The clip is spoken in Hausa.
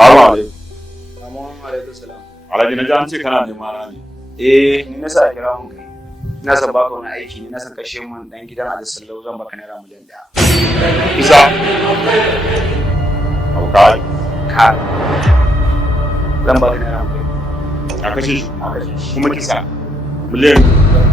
Assalamu alaikum. Amma alaikum salam. Alhaji na ji an ce kana nema na ne. Ni na sa kira mun kai. Ina son baka wani aiki ne, na san kashe mun dan gidan Ali Sallau zan baka naira miliyan 1. Kisa. Aukai. Ka. Zan baka naira miliyan. A kashe shi. A kashe shi. Kuma kisa. Miliyan.